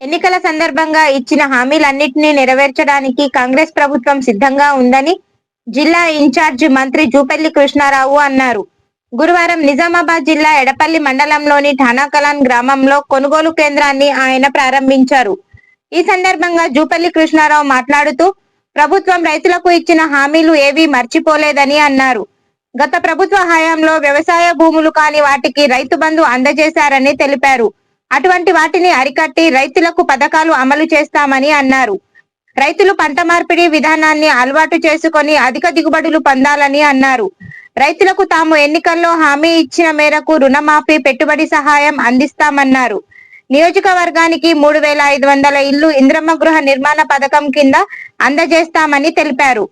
ఎన్నికల సందర్భంగా ఇచ్చిన హామీలన్నింటినీ నెరవేర్చడానికి కాంగ్రెస్ ప్రభుత్వం సిద్ధంగా ఉందని జిల్లా ఇన్ఛార్జ్ మంత్రి జూపల్లి కృష్ణారావు అన్నారు. గురువారం నిజామాబాద్ జిల్లా ఎడపల్లి మండలంలోని ఠానాకలాన్ గ్రామంలో కొనుగోలు కేంద్రాన్ని ఆయన ప్రారంభించారు. ఈ సందర్భంగా జూపల్లి కృష్ణారావు మాట్లాడుతూ ప్రభుత్వం రైతులకు ఇచ్చిన హామీలు ఏవీ మర్చిపోలేదని అన్నారు. గత ప్రభుత్వ హయాంలో వ్యవసాయ భూములు కాని వాటికి రైతు బంధు అందజేశారని తెలిపారు. అటువంటి వాటిని అరికట్టి రైతులకు పథకాలు అమలు చేస్తామని అన్నారు. రైతులు పంట మార్పిడి విధానాన్ని అలవాటు చేసుకొని అధిక దిగుబడులు పొందాలని అన్నారు. రైతులకు తాము ఎన్నికల్లో హామీ ఇచ్చిన మేరకు రుణమాఫీ పెట్టుబడి సహాయం అందిస్తామన్నారు. నియోజకవర్గానికి మూడు వేల ఐదు వందల ఇల్లు ఇంద్రమ్మ గృహ నిర్మాణ పథకం కింద అందజేస్తామని తెలిపారు.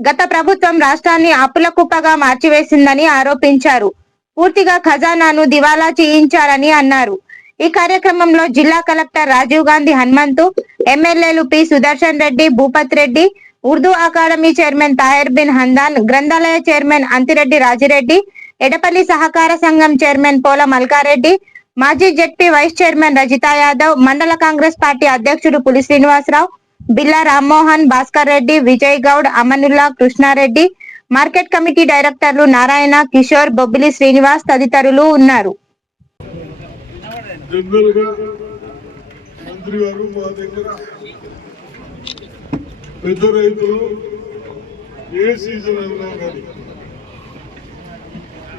గత ప్రభుత్వం రాష్ట్రాన్ని అప్పుల కుప్పగా మార్చివేసిందని ఆరోపించారు. పూర్తిగా ఖజానాను దివాలా చేయించాలని అన్నారు. ఈ కార్యక్రమంలో జిల్లా కలెక్టర్ రాజీవ్ గాంధీ హనుమంతు ఎమ్మెల్యేలు P Sudarshan Reddy Bhupath Reddy Urdu academy chairman Tahir bin Hamdan గ్రంథాలయ చైర్మన్ అంతిరెడ్డి రాజిరెడ్డి ఎడపల్లి సహకార సంఘం చైర్మన్ పోల మల్కారెడ్డి మాజీ ZP vice chairman Rajitha Yadav మండల కాంగ్రెస్ పార్టీ అధ్యక్షుడు పులి శ్రీనివాసరావు బిల్లా రామ్మోహన్ భాస్కర్ రెడ్డి విజయ్ గౌడ్ అమనుల్లా కృష్ణారెడ్డి మార్కెట్ కమిటీ డైరెక్టర్లు నారాయణ కిషోర్ బొబ్బిలి శ్రీనివాస్ తదితరులు ఉన్నారు. జనరల్గా మంత్రి గారు మా దగ్గర పెద్ద రైతులు ఏ సీజన్ అయినా కానీ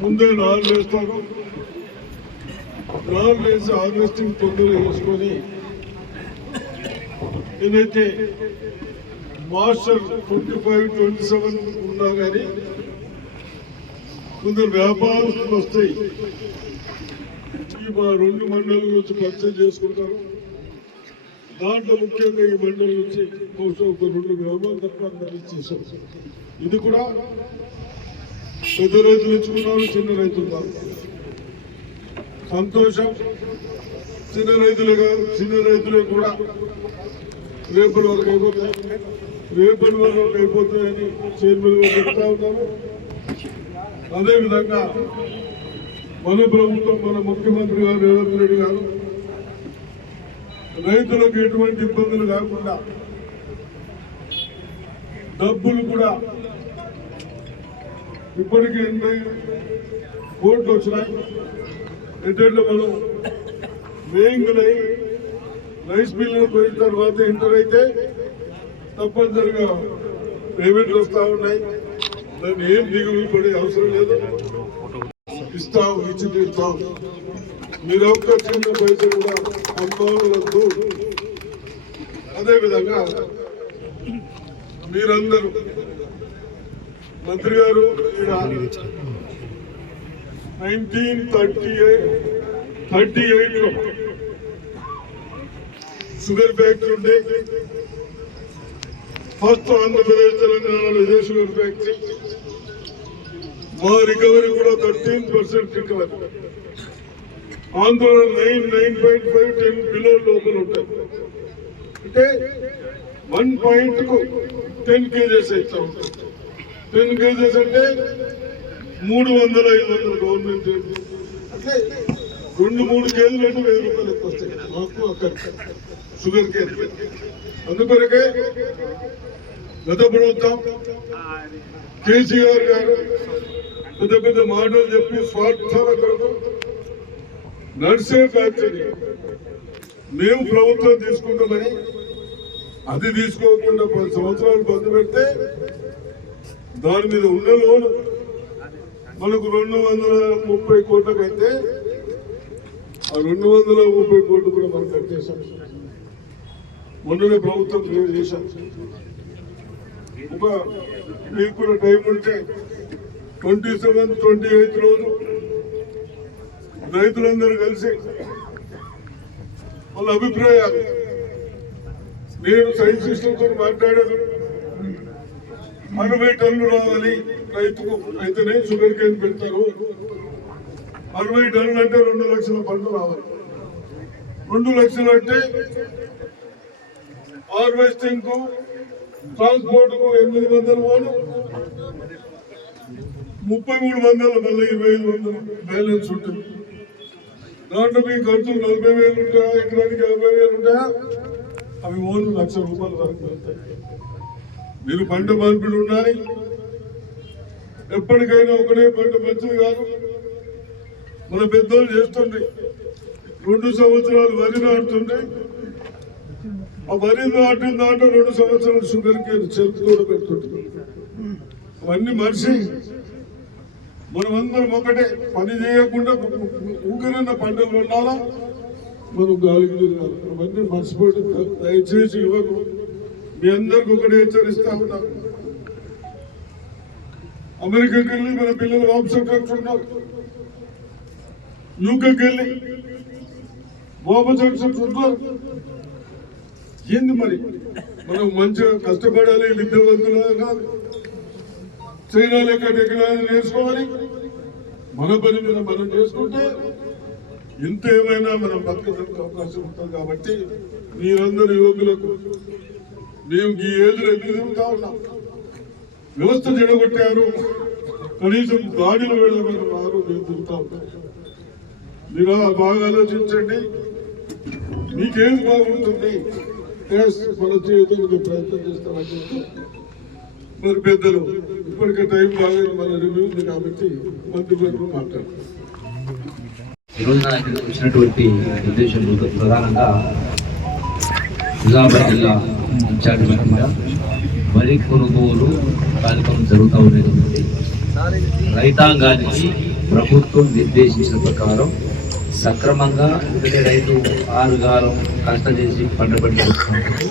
ముందే నాలుగు వేస్తారు. నాలుగు వేసి హార్వెస్టింగ్ తొందరగా వేసుకొని ఏదైతే master twenty five twenty seven ఉన్నా కానీ కొందరు వ్యాపారస్తులు వస్తాయి. నుంచి మా రెండు మండలం నుంచి పరిచయం చేసుకుంటారు. దాంట్లో ముఖ్యంగా ఈ మండలం నుంచి బహుశా ఒక రెండు గ్రామాలు తప్ప చేశారు ఇది కూడా పెద్ద రైతులు ఇచ్చుకున్నారు చిన్న రైతులు కాదు. సంతోషం చిన్న రైతులే కాదు చిన్న రైతులే కూడా రేపటి వరకు అయిపోతాయి. రేపటి వరకు అయిపోతాయని చైర్మన్ గారు చెప్తా ఉన్నాము అదేవిధంగా మన ప్రభుత్వం మన ముఖ్యమంత్రి గారు రేవంత్ రెడ్డి గారు రైతులకు ఎటువంటి ఇబ్బందులు కాకుండా డబ్బులు కూడా ఇప్పటికీ ఎనభై కోట్లు వచ్చినాయి. ఎట్లా మనం వేయింగులై రైస్ మిల్లులు పోయిన తర్వాత ఇంటర్ అయితే తప్పనిసరిగా పేమెంట్లు వస్తూ ఉన్నాయి. దాన్ని ఏం దిగులు పడే అవసరం లేదు. ఇస్తాం ఇచ్చి తీరుతాం మీరు ఒక్క చిన్న పైసలు కూడా అమ్మాలద్దు అదేవిధంగా మీరందరూ మంత్రి గారు నైన్టీన్ థర్టీ ఎయిట్ థర్టీ ఎయిట్లో షుగర్ ఫ్యాక్టరీ ఉండే. ఫస్ట్ ఆంధ్రప్రదేశ్ తెలంగాణలో ఇదే షుగర్ ఫ్యాక్టరీ మా రికవరీ కూడా థర్టీన్ పర్సెంట్ రికవరీ ఆంధ్రలో nine nine point five ten below లోపల ఉంటాయి. అంటే వన్ పాయింట్కు టెన్ కేజెస్ ఇస్తా ఉంటాయి. టెన్ కేజెస్ అంటే మూడు వందల ఐదు వందల గవర్నమెంట్ అంటే రెండు మూడు కేజీలు అంటే వెయ్యి రూపాయలు ఎక్కువ వస్తాయి. మాకు అక్కడ షుగర్ కేన్ అందుకొరకే గత ప్రభుత్వం కేసీఆర్ గారు పెద్ద పెద్ద మాటలు చెప్పి స్వార్థాల కొరకు నర్సే ఫ్యాక్టరీ. మేము ప్రభుత్వం తీసుకుంటామని అది తీసుకోకుండా పది సంవత్సరాలు బంద్ పెడితే దాని మీద ఉన్న లోన్ మనకు రెండు వందల ముప్పై కోట్లకైతే అయితే ఆ రెండు వందల ముప్పై కోట్లు కూడా మనం కట్టేశాం మొన్ననే ప్రభుత్వం క్లియర్ చేశాం. ఒక మీకు టైం ఉంటే ట్వంటీ సెవెన్ ట్వంటీ ఎయిత్ రోజు రైతులందరూ కలిసి వాళ్ళ అభిప్రాయాలు. నేను సైంటిస్టులతో మాట్లాడాను. అరవై టన్నులు రావాలి రైతుకు. అయితేనే షుగర్ కేన్ పెడతారు. అరవై టన్నులు అంటే రెండు లక్షల పంట రావాలి. రెండు లక్షలు అంటే హార్వెస్టింగ్కు ట్రాన్స్పోర్ట్కు ఎనిమిది వందల వాళ్ళు ముప్పై మూడు వందల మళ్ళీ ఇరవై ఐదు వందలు బ్యాలెన్స్ ఉంటుంది. దాంట్లో మీ ఖర్చులు నలభై వేలు ఉంటాయా? ఎకరానికి యాభై వేలు ఉంటాయా? అవి ఓన్లు లక్ష రూపాయలు వరకు మీరు పంట మార్పిడి ఉండాలి. ఎప్పటికైనా ఒకటే పంట మంచిది కాదు. మన పెద్దోళ్ళు చేస్తుండే. రెండు సంవత్సరాలు వరి నాటుతుండే. ఆ వరి నాటిన దాంట్లో రెండు సంవత్సరాలు షుగర్ కేర్ చెరుకు కూడా పెడుతుంటుంది అవన్నీ మనిషి. మనమందరం ఒకటే. పని చేయకుండా ఊకనన్న పంటలు ఉండాలా మనం గాలికి తిరగాలి. అవన్నీ మర్చిపోయి దయచేసి యువకు మీ అందరికి ఒకటే హెచ్చరిస్తా ఉన్నా. అమెరికాకి వెళ్ళి మన పిల్లలు వాపసు కట్టున్నారు యూకేకి వెళ్ళి వాపసు కట్టుకుంటున్నారు. ఏంది మరి? మనం మంచిగా కష్టపడాలి విద్యావంతులుగా కాదు. చైనా లెక్క టెక్నాలజీ నేర్చుకోవాలి? మన పని మీద మనం చేసుకుంటే ఎంత ఏమైనా మనం బతకడానికి అవకాశం ఉంటుంది కాబట్టి మీరందరూ యువకులకు మేము ఈ ఏజ్లో ఎదురు తిరుగుతా ఉన్నాం. వ్యవస్థ చెడగొట్టారు. కనీసం దాడిలో వెళ్ళమని వారు మేము తిరుగుతా ఉన్నాం. మీరు బాగా ఆలోచించండి. మీకేది బాగుంటుంది? మన జీవితంలో ప్రయత్నం చేస్తామని చెప్తూ మరి పెద్దలు ఇప్పటికే టైం బాగా మన రివ్యూ ఉంది కాబట్టి మంత్రి గారు మాట్లాడారు ఈ నా ఇక్కడికి వచ్చినటువంటి ఉద్దేశం ప్రధానంగా నిజామాబాద్ జిల్లా ఇన్ఛార్జ్ మంత్రిగా వరి కొనుగోలు కార్యక్రమం జరుగుతూ ఉండేది. రైతాంగానికి ప్రభుత్వం నిర్దేశించిన ప్రకారం సక్రమంగా ఎందుకంటే రైతు ఆరుగారం కష్టం చేసి పంట పండించుకుంటున్నారు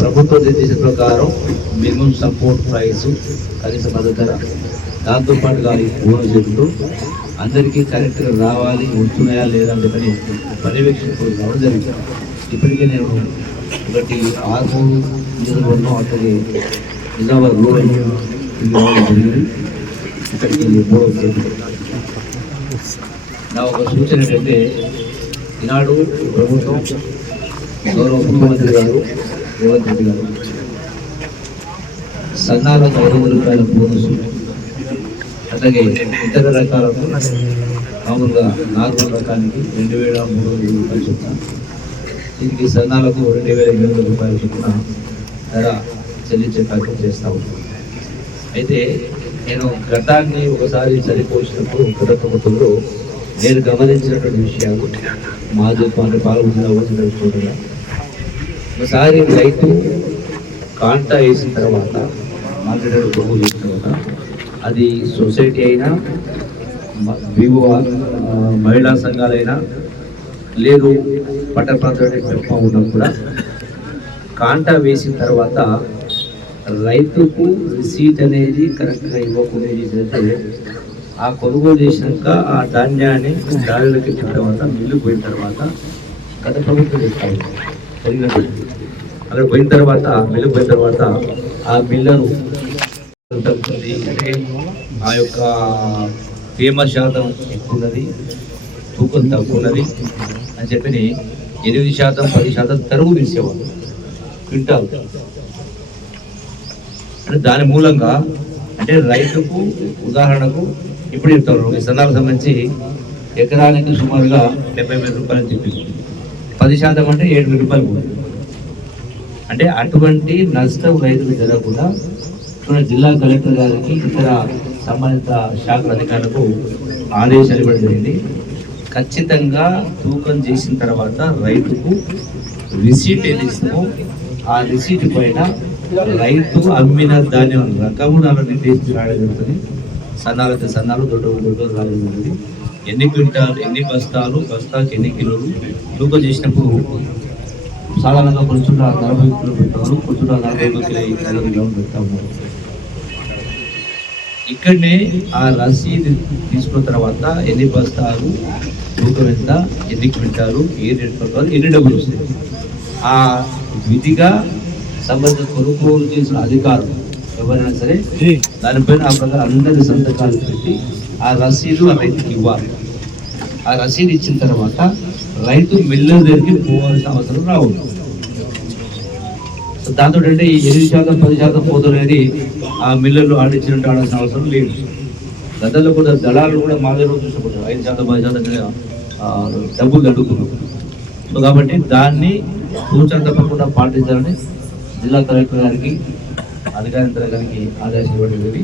ప్రభుత్వం నిర్దేశ ప్రకారం మినిమం సపోర్ట్ ప్రైస్ కనీస మద్దతు ధర. దాంతోపాటుగా ఈ బోనస్ చెబుతూ అందరికీ కరెక్ట్గా రావాలి వస్తున్నాయా లేదా అని పర్యవేక్షణ రావడం జరిగింది. ఇప్పటికే నేను ఒకటి ఆర్మూరు నియోజకవర్గం అట్లాగే నిజామాబాద్ రూరల్ జరిగింది. ఇక్కడికి బోనస్ చేయించాను. నా ఒక సూచన ఏంటంటే ఈనాడు ప్రభుత్వం గౌరవ ముఖ్యమంత్రి గారు రేవంత్ రెడ్డి గారు సన్నాలకు ఐదు వందల రూపాయల బోనస్ అలాగే ఇతర రకాలకు మామూలుగా నాలుగు రకానికి రెండు వేల మూడు వందల రూపాయలు చొప్పున దీనికి సన్నాలకు రెండు వేల ఎనిమిది వందల రూపాయలు చొప్పున ధర చెల్లించే కార్యక్రమం చేస్తూ అయితే నేను గతాన్ని ఒకసారి సరిపోల్చినప్పుడు గత ప్రభుత్వంలో నేను గమనించినటువంటి విషయాలు మాజీ పాటు పాల్గొన్న చూడగా ఒకసారి రైతు కాంటా వేసిన తర్వాత మార్కెట్ కొనుగోలు చేసిన తర్వాత అది సొసైటీ అయినా వివో మహిళా సంఘాలైనా లేదు పట్టణ ప్రాంతాల పెంపకం ఉన్నా కూడా కాంటా వేసిన తర్వాత రైతుకు రిసీట్ అనేది కరెక్ట్గా ఇవ్వకుండా చేసినట్టు ఆ కొనుగోలు చేసినాక ఆ ధాన్యాన్ని దారిలోకి ఇచ్చిన తర్వాత మిల్లు పోయిన తర్వాత గత ప్రభుత్వం చెప్తాను అక్కడ పోయిన తర్వాత మిల్లు పోయిన తర్వాత ఆ మిల్లరు తగ్గుతుంది అంటే ఆ యొక్క తేమ శాతం ఎక్కువ ఉన్నది తూకం తక్కువ ఉన్నది అని చెప్పి ఎనిమిది శాతం పది శాతం తరుగు తీసేవాళ్ళు. క్వింటాల్. అంటే దాని మూలంగా అంటే రైతుకు ఉదాహరణకు ఇప్పుడు చెప్తారు ఈ సన్నాలకు సంబంధించి ఎకరానికి సుమారుగా డెబ్బై వేల రూపాయలు చెప్పింది. పది శాతం అంటే ఏడు వేల రూపాయలు పోతుంది. అంటే అటువంటి నష్టం రైతులు జరగకుండా చూడండి జిల్లా కలెక్టర్ గారికి ఇతర సంబంధిత శాఖల అధికారులకు ఆదేశాలు ఇవ్వడం జరిగింది. ఖచ్చితంగా తూకం చేసిన తర్వాత రైతుకు రిసీట్ ఏది ఇస్తామో ఆ రిసీట్ పైన రైతు అమ్మిన ధాన్యం రకము అలా నిర్దేశించి రాయడం జరుగుతుంది. సన్నాలైతే సన్నాలు దొడ్డ దొడ్డ రాయడం జరుగుతుంది ఎన్ని క్వింటాలు ఎన్ని బస్తాలు బస్తాకి ఎన్ని కిలోలు? తూక చేసినప్పుడు సాధారణంగా కొంచెం నలభై కిలో పెడతారు కొంచెం నలభై కిలో కిలో పెడతా ఉన్నారు. ఇక్కడనే ఆ రసీదు తీసుకున్న తర్వాత ఎన్ని బస్తాలు తూకం ఎంత ఎన్ని క్వింటాలు ఏ రేట్ ప్రకారం ఎన్ని డబ్బులు వస్తాయి? ఆ విధిగా సంబంధిత కొనుగోలు చేసిన అధికారం ఎవరైనా సరే దానిపైన ఆ ప్రకారం అందరి సంతకాలు పెట్టి ఆ రసీదు ఆ రైతుకి ఇవ్వాలి. ఆ రసీదు ఇచ్చిన తర్వాత రైతు మిల్లర్ దగ్గరికి పోవాల్సిన అవసరం రావద్దు సో దాంతో అంటే ఈ ఎనిమిది శాతం పది శాతం పోతున్నది ఆ మిల్లర్లు ఆడించినట్టు ఆడాల్సిన అవసరం లేదు. గతంలో కూడా దళాలు కూడా మా దగ్గర చూసుకుంటారు ఐదు శాతం పది శాతం డబ్బులు అడుగుతున్నారు సో కాబట్టి దాన్ని సూచన తప్పకుండా పాటించాలని జిల్లా కలెక్టర్ గారికి అధికారి గారికి ఆదేశం ఇవ్వడం జరిగింది